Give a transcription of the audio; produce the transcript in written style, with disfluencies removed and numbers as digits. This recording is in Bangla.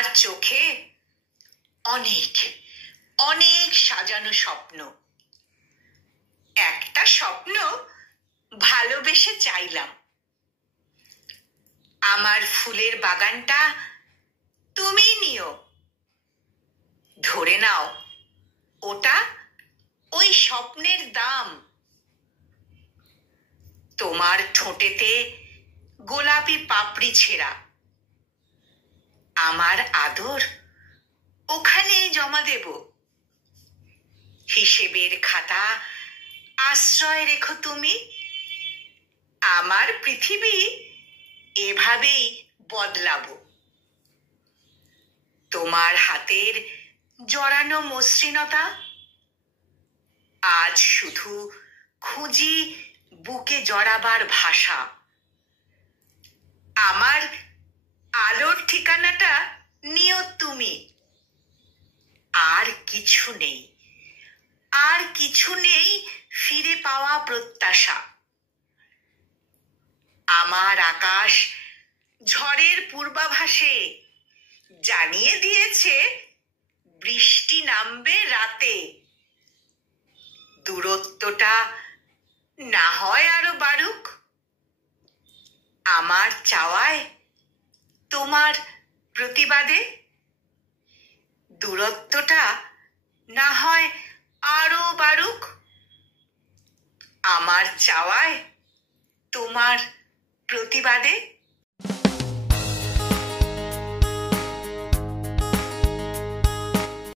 আমার চোখে অনেক অনেক সাজানো স্বপ্ন। একটা স্বপ্ন ভালোবেসে চাইলাম, আমার ফুলের বাগানটা তুমি নিও। ধরে নাও, ওটা ওই স্বপ্নের দাম। তোমার ঠোঁটেতে গোলাপি পাপড়ি ছেঁড়া, আমার আদর ওখানেই জমা দেব। হিসেবের খাতা আশ্রয় রেখো তুমি। আমার পৃথিবী এভাবেই বদলাবো। তোমার হাতের জড়ানো মসৃণতা, আজ শুধু খুঁজি বুকে জড়াবার ভাষা। আমার আলোর ঠিকানাটা নিও তুমি। আর কিছু নেই, আর কিছু নেই ফিরে পাওয়া প্রত্যাশা। আমার আকাশ ঝড়ের পূর্বাভাসে জানিয়ে দিয়েছে বৃষ্টি নামবে রাতে। দূরত্বটা না হয় আরো বাড়ুক, আমার চাওয়ায় তোমার প্রতিবাদে। দূরত্বটা না হয় আরো বাড়ুক, আমার চাওয়ায় তোমার প্রতিবাদে।